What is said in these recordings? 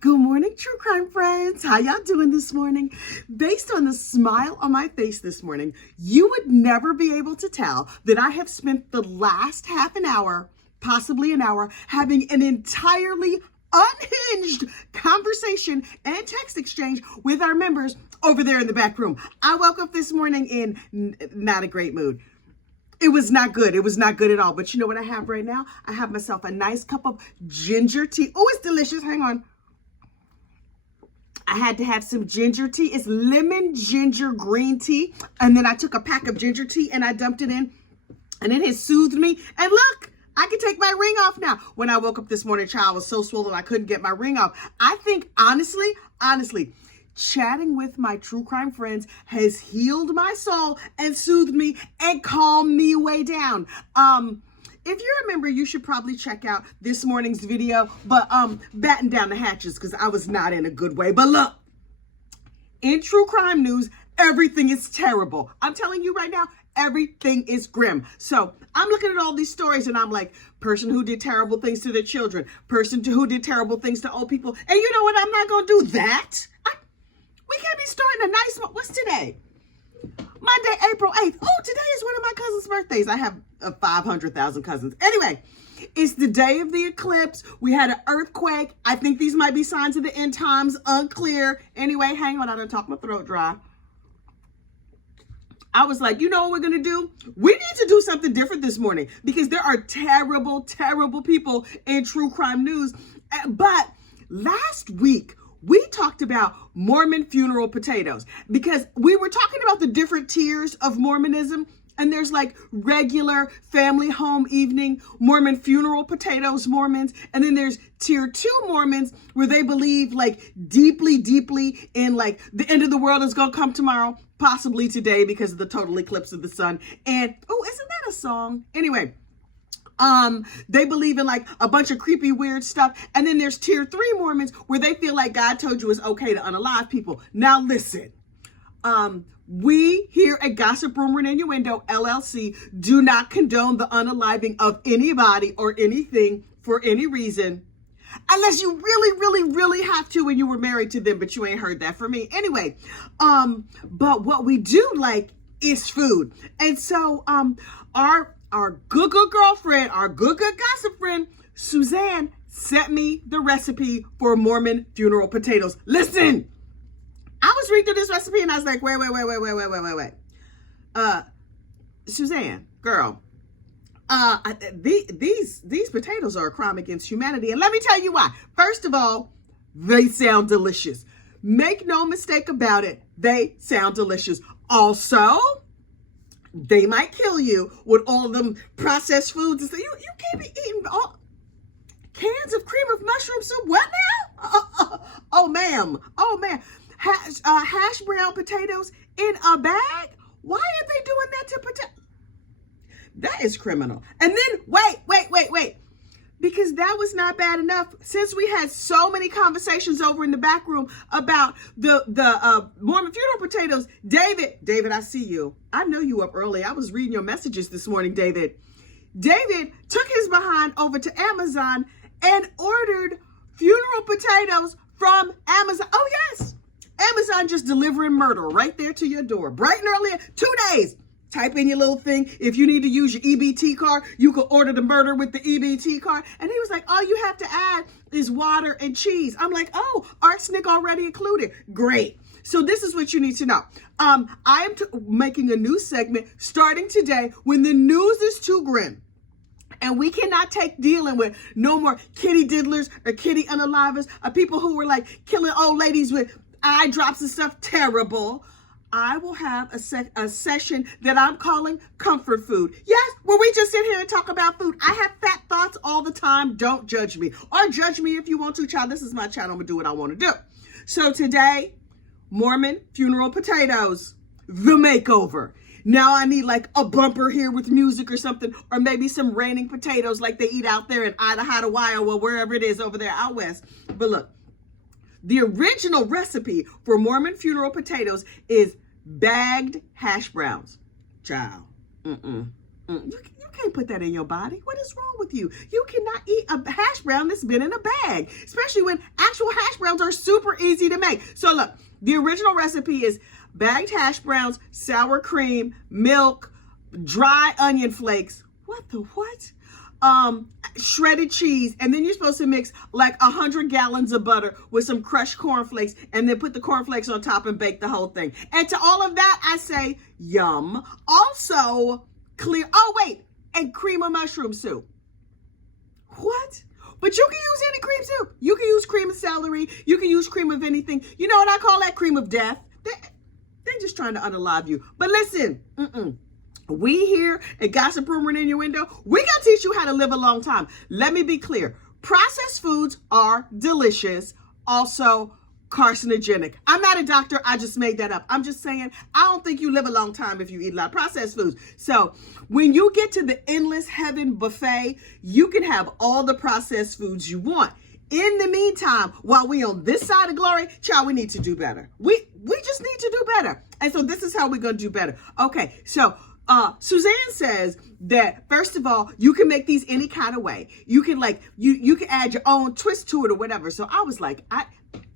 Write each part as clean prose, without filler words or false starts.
Good morning, true crime friends. How y'all doing this morning? Based on the smile on my face this morning, you would never be able to tell that I have spent the last half an hour, possibly an hour, having an entirely unhinged conversation and text exchange with our members over there in the back room. I woke up this morning in not a great mood. It was not good. It was not good at all. But you know what I have right now? I have myself a nice cup of ginger tea. Oh, it's delicious. Hang on. I had to have some ginger tea. It's lemon ginger green tea. And then I took a pack of ginger tea and I dumped it in. And it has soothed me. And look, I can take my ring off now. When I woke up this morning, child, was so swollen I couldn't get my ring off. I think, honestly, chatting with my true crime friends has healed my soul and soothed me and calmed me way down. If you're a member, you should probably check out this morning's video, but batten down the hatches because I was not in a good way. But look, in true crime news, everything is terrible. I'm telling you right now, everything is grim. So I'm looking at all these stories and I'm like, person who did terrible things to their children, who did terrible things to old people. And you know what? I'm not going to do that. We can't be starting a nice month. What's today? Monday, April 8th. Oh, today is one of my cousin's birthdays. I have 500,000 cousins. Anyway, it's the day of the eclipse. We had an earthquake. I think these might be signs of the end times. Unclear. Anyway, hang on. I done talked my throat dry. I was like, you know what we're going to do? We need to do something different this morning because there are terrible, terrible people in true crime news. But last week, we talked about Mormon funeral potatoes because we were talking about the different tiers of Mormonism. And there's like regular family home evening Mormon funeral potatoes Mormons. And then there's tier 2 Mormons where they believe like deeply, deeply in like the end of the world is going to come tomorrow, possibly today because of the total eclipse of the sun. And, oh, isn't that a song? Anyway. They believe in like a bunch of creepy, weird stuff. And then there's tier 3 Mormons where they feel like God told you it's okay to unalive people. Now listen, we here at Gossip Rumor and Innuendo LLC do not condone the unaliving of anybody or anything for any reason. Unless you really, really, really have to when you were married to them, but you ain't heard that from me. Anyway, but what we do like is food. And so, our good girlfriend, our good gossip friend, Suzanne, sent me the recipe for Mormon funeral potatoes. Listen, I was reading this recipe and I was like, wait. Suzanne, girl, these potatoes are a crime against humanity. And let me tell you why. First of all, they sound delicious. Make no mistake about it. They sound delicious. Also, they might kill you with all of them processed foods. And so you can't be eating all cans of cream of mushroom soup. What now? Oh, ma'am. Hash brown potatoes in a bag? Why are they doing that to potato? That is criminal. And then, wait. Because that was not bad enough. Since we had so many conversations over in the back room about the Mormon funeral potatoes, David, I see you. I know you up early. I was reading your messages this morning, David. David took his behind over to Amazon and ordered funeral potatoes from Amazon. Oh, yes. Amazon just delivering murder right there to your door. Bright and early, 2 days. Type in your little thing. If you need to use your EBT card, you can order the murder with the EBT card. And he was like, all you have to add is water and cheese. I'm like, oh, arsenic already included. Great. So this is what you need to know. I am making a new segment starting today when the news is too grim. And we cannot take dealing with no more kitty diddlers or kitty unalivers or people who were like killing old ladies with eye drops and stuff. Terrible. I will have a session that I'm calling comfort food. Yes, where we just sit here and talk about food. I have fat thoughts all the time. Don't judge me. Or judge me if you want to, child. This is my channel. I'm going to do what I want to do. So today, Mormon funeral potatoes, the makeover. Now I need like a bumper here with music or something, or maybe some raining potatoes like they eat out there in Idaho, or wherever it is over there out west. But look. The original recipe for Mormon funeral potatoes is bagged hash browns. Child. You can't put that in your body. What is wrong with you? You cannot eat a hash brown that's been in a bag, especially when actual hash browns are super easy to make. So look, the original recipe is bagged hash browns, sour cream, milk, dry onion flakes. What the what? Shredded cheese, and then you're supposed to mix like 100 gallons of butter with some crushed cornflakes, and then put the cornflakes on top and bake the whole thing. And to all of that, I say yum. Also, and cream of mushroom soup. What? But you can use any cream soup. You can use cream of celery. You can use cream of anything. You know what I call that? Cream of death. They're just trying to unalive you. But listen, we here at Gossip Rumor and Innuendo, we gonna teach you how to live a long time. Let me be clear. Processed foods are delicious, also carcinogenic. I'm not a doctor. I just made that up. I'm just saying, I don't think you live a long time if you eat a lot of processed foods. So when you get to the endless heaven buffet, you can have all the processed foods you want. In the meantime, while we on this side of glory, child, we need to do better. We just need to do better. And so this is how we're going to do better. Okay, so Suzanne says that, first of all, you can make these any kind of way. You can you can add your own twist to it or whatever. So I was like,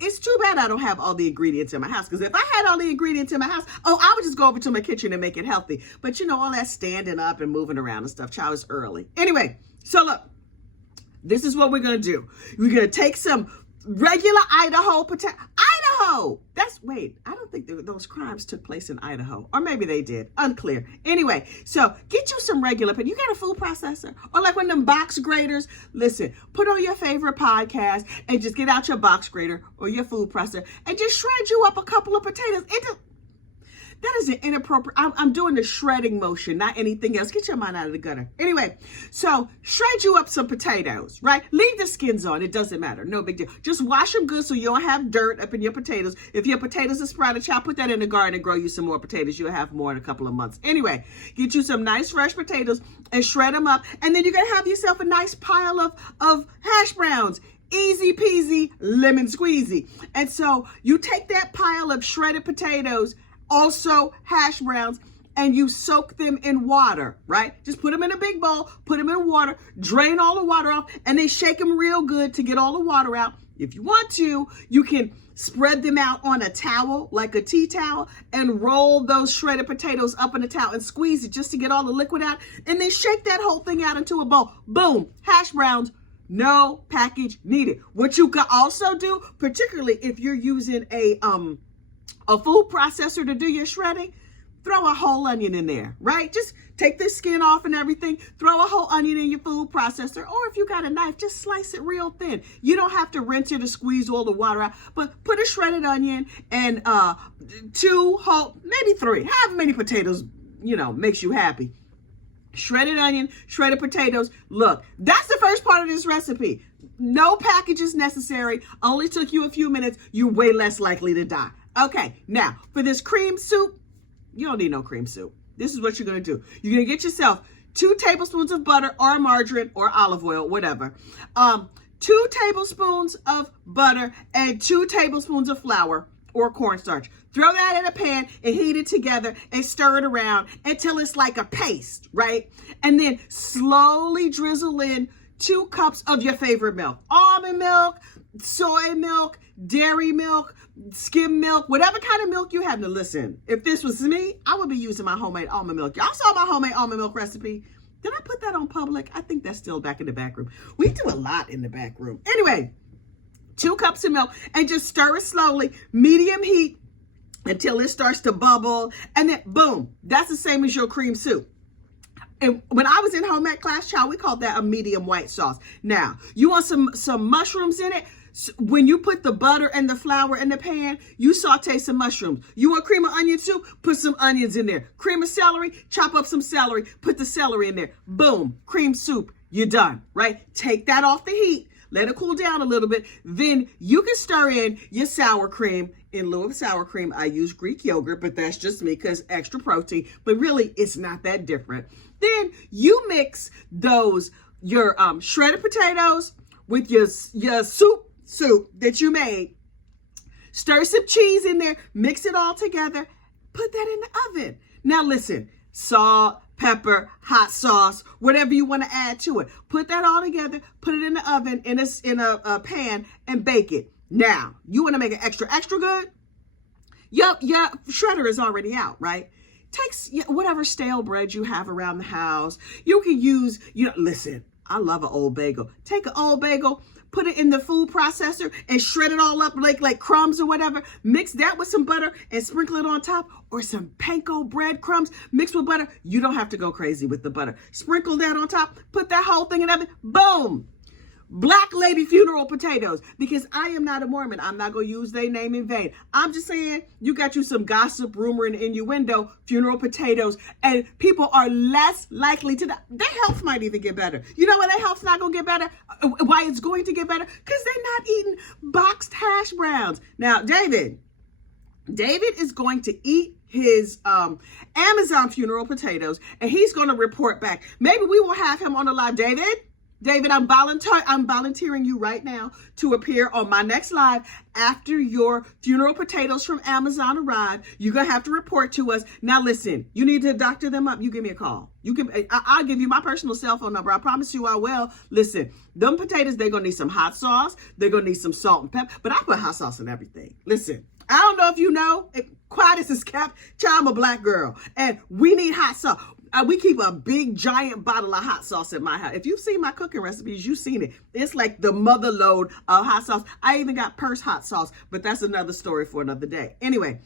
it's too bad I don't have all the ingredients in my house, because if I had all the ingredients in my house, I would just go over to my kitchen and make it healthy. But you know, all that standing up and moving around and stuff, child, is early. Anyway, so look, this is what we're going to do. We're going to take some regular Idaho potato. Idaho! Wait, I don't think those crimes took place in Idaho. Or maybe they did. Unclear. Anyway, so get you some regular, but you got a food processor? Or like one of them box graters? Listen, put on your favorite podcast and just get out your box grater or your food processor and just shred you up a couple of potatoes. That is an inappropriate. I'm doing the shredding motion, not anything else. Get your mind out of the gutter. Anyway, so shred you up some potatoes, right? Leave the skins on. It doesn't matter. No big deal. Just wash them good so you don't have dirt up in your potatoes. If your potatoes are sprouted, child, put that in the garden and grow you some more potatoes. You'll have more in a couple of months. Anyway, get you some nice fresh potatoes and shred them up. And then you're going to have yourself a nice pile of hash browns. Easy peasy, lemon squeezy. And so you take that pile of shredded potatoes, also hash browns, and you soak them in water, right? Just put them in a big bowl, put them in water, drain all the water off, and then shake them real good to get all the water out. If you want to, you can spread them out on a towel, like a tea towel, and roll those shredded potatoes up in a towel and squeeze it just to get all the liquid out, and then shake that whole thing out into a bowl. Boom, hash browns. No package needed. What you can also do, particularly if you're using a food processor to do your shredding, throw a whole onion in there, right? Just take the skin off and everything, throw a whole onion in your food processor, or if you got a knife, just slice it real thin. You don't have to rinse it or squeeze all the water out, but put a shredded onion and 2 whole, maybe 3, however many potatoes, makes you happy. Shredded onion, shredded potatoes. Look, that's the first part of this recipe. No packages necessary. Only took you a few minutes. You're way less likely to die. Okay, now for this cream soup, you don't need no cream soup. This is what you're going to do. You're going to get yourself 2 tablespoons of butter or margarine or olive oil, whatever. 2 tablespoons of butter and 2 tablespoons of flour or cornstarch. Throw that in a pan and heat it together and stir it around until it's like a paste, right? And then slowly drizzle in 2 cups of your favorite milk. Almond milk, soy milk, dairy milk, skim milk, whatever kind of milk you have. To listen, if this was me, I would be using my homemade almond milk. Y'all saw my homemade almond milk recipe. Did I put that on public? I think that's still back in the back room. We do a lot in the back room. Anyway, 2 cups of milk and just stir it slowly, medium heat, until it starts to bubble, and then boom, that's the same as your cream soup. And when I was in home ec class, child, we called that a medium white sauce. Now, you want some mushrooms in it? When you put the butter and the flour in the pan, you saute some mushrooms. You want cream of onion soup? Put some onions in there. Cream of celery? Chop up some celery. Put the celery in there. Boom, cream soup. You're done, right? Take that off the heat. Let it cool down a little bit. Then you can stir in your sour cream. In lieu of sour cream, I use Greek yogurt, but that's just me because extra protein. But really, it's not that different. Then you mix your shredded potatoes with your soup that you made. Stir some cheese in there. Mix it all together. Put that in the oven. Now listen, salt, pepper, hot sauce, whatever you want to add to it. Put that all together, put it in the oven in a pan and bake it. Now, you want to make it extra good? Your shredder is already out, right? Take whatever stale bread you have around the house. You can use, listen, I love an old bagel. Take an old bagel, put it in the food processor and shred it all up like crumbs or whatever. Mix that with some butter and sprinkle it on top, or some panko bread crumbs mixed with butter. You don't have to go crazy with the butter. Sprinkle that on top, put that whole thing in the oven, boom. Black lady funeral potatoes, because I am not a Mormon. I'm not going to use their name in vain. I'm just saying, you got you some gossip, rumor, and innuendo funeral potatoes, and people are less likely to die. Their health might even get better. You know why their health's not going to get better? Why it's going to get better? Because they're not eating boxed hash browns. Now, David is going to eat his Amazon funeral potatoes, and he's going to report back. Maybe we will have him on the live. David, I'm volunteering you right now to appear on my next live after your funeral potatoes from Amazon arrive. You're going to have to report to us. Now, listen, you need to doctor them up. You give me a call. I'll give you my personal cell phone number. I promise you I will. Listen, them potatoes, they're going to need some hot sauce. They're going to need some salt and pepper. But I put hot sauce in everything. Listen, I don't know if you know, quiet as is kept, child, I'm a black girl, and we need hot sauce. We keep a big giant bottle of hot sauce in my house. If you've seen my cooking recipes, you've seen it. It's like the mother load of hot sauce. I even got purse hot sauce, but that's another story for another day. Anyway,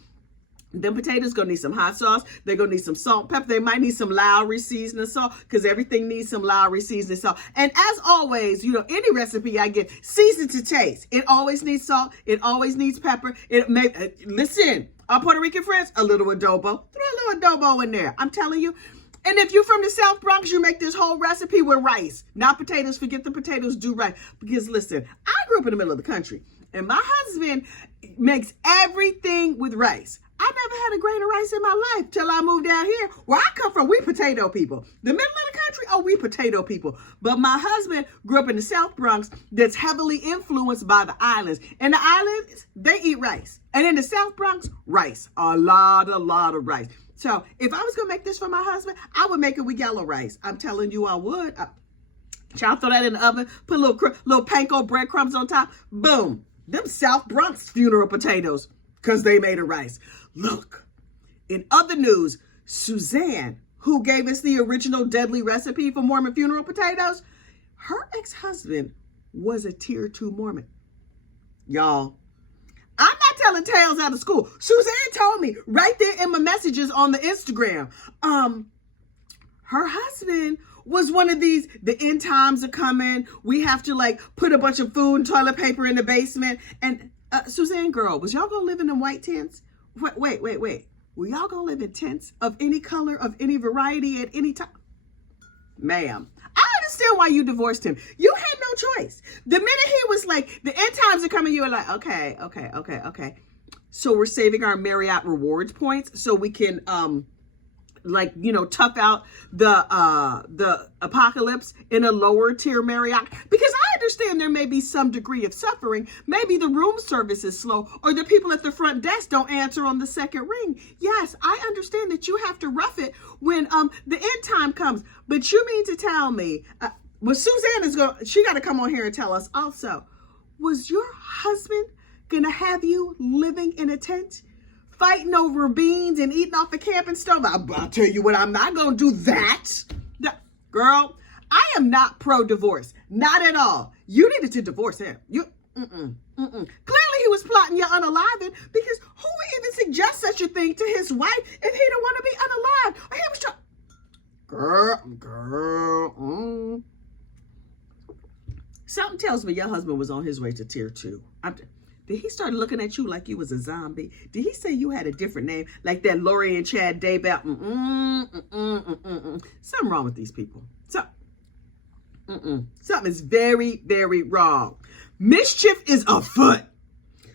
them potatoes gonna need some hot sauce. They're gonna need some salt and pepper. They might need some Lowry seasoning salt, because everything needs some Lowry seasoning salt. And as always, any recipe I get, season to taste. It always needs salt. It always needs pepper. Listen, our Puerto Rican friends, a little adobo. Throw a little adobo in there. I'm telling you. And if you're from the South Bronx, you make this whole recipe with rice. Not potatoes. Forget the potatoes. Do rice. Because listen, I grew up in the middle of the country, and my husband makes everything with rice. I never had a grain of rice in my life till I moved down here. Where I come from, we potato people. The middle of the country, we potato people. But my husband grew up in the South Bronx that's heavily influenced by the islands. And the islands, they eat rice. And in the South Bronx, rice. A lot of rice. So if I was going to make this for my husband, I would make it with yellow rice. I'm telling you I would. Child, throw that in the oven, put a little panko breadcrumbs on top. Boom. Them South Bronx funeral potatoes, because they made of rice. Look, in other news, Suzanne, who gave us the original deadly recipe for Mormon funeral potatoes, her ex-husband was a tier 2 Mormon. Y'all, I'm not telling tales out of school. Suzanne told me right there in my messages on the Instagram. Her husband was one of these, the end times are coming. We have to put a bunch of food and toilet paper in the basement. And Suzanne, girl, was y'all gonna live in them white tents? Wait. Were y'all gonna live in tents of any color, of any variety at any time? Ma'am, I understand why you divorced him. You had no choice. The minute he was like, the end times are coming, you were like, okay. So we're saving our Marriott rewards points so we can, tough out the apocalypse in a lower tier Marriott. Because I understand there may be some degree of suffering. Maybe the room service is slow, or the people at the front desk don't answer on the second ring. Yes, I understand that you have to rough it when the end time comes. But you mean to tell me, Suzanne she got to come on here and tell us also, was your husband gonna have you living in a tent, fighting over beans and eating off the camping stove? I'll tell you what, I'm not gonna do that. Girl, I am not pro-divorce. Not at all. You needed to divorce him. Clearly he was plotting your unaliving, because who would even suggest such a thing to his wife if he don't want to be unalived? Or he was girl. Something tells me your husband was on his way to tier 2. Did he start looking at you like you was a zombie? Did he say you had a different name, like that Lori and Chad Daybell? Something wrong with these people. Something is very, very wrong. Mischief is afoot.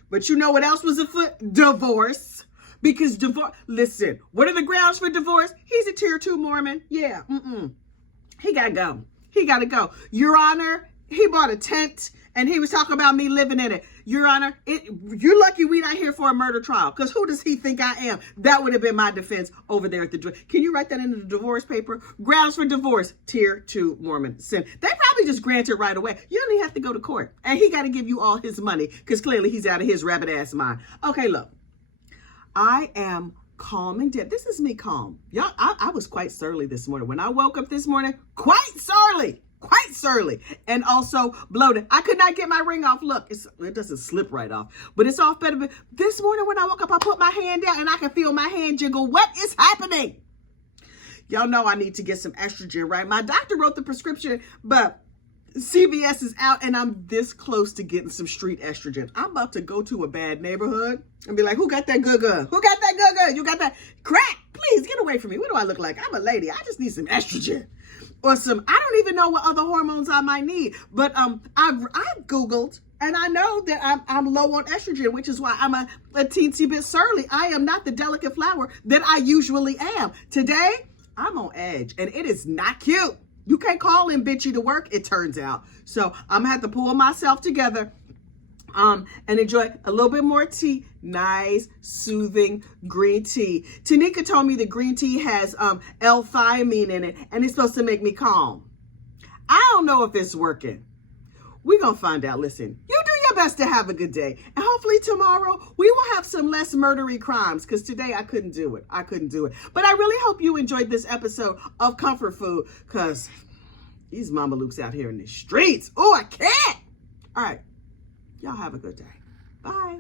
But you know what else was afoot? Divorce. Because listen, what are the grounds for divorce? He's a tier 2 Mormon. Yeah. He gotta go. Your Honor, he bought a tent and he was talking about me living in it. Your Honor, you're lucky we not here for a murder trial, because who does he think I am? That would have been my defense over there at the judge. Can you write that into the divorce paper? Grounds for divorce, tier 2 Mormon sin. They probably just grant it right away. You don't even have to go to court. And he got to give you all his money because clearly he's out of his rabbit ass mind. Okay, look. I am calming down. This is me calm. Y'all, I was quite surly this morning. When I woke up this morning, quite surly, and also bloated. I could not get my ring off. Look, it doesn't slip right off, but it's off better. This morning when I woke up, I put my hand down and I can feel my hand jiggle. What is happening? Y'all know I need to get some estrogen, right? My doctor wrote the prescription, but CVS is out and I'm this close to getting some street estrogen. I'm about to go to a bad neighborhood and be like, who got that good? Who got that good? You got that crack? Please get away from me. What do I look like? I'm a lady. I just need some estrogen. Or some, I don't even know what other hormones I might need. But I've Googled and I know that I'm low on estrogen, which is why I'm a teensy bit surly. I am not the delicate flower that I usually am. Today, I'm on edge and it is not cute. You can't call in bitchy to work, it turns out. So I'm gonna have to pull myself together and enjoy a little bit more tea. Nice, soothing green tea. Tanika told me the green tea has L-thiamine in it and it's supposed to make me calm. I don't know if it's working. We're gonna find out. Listen, you do your best to have a good day. And hopefully tomorrow we will have some less murdery crimes, because today I couldn't do it. But I really hope you enjoyed this episode of Comfort Food, because these mamalukes out here in the streets. Oh, I can't. All right. Y'all have a good day. Bye.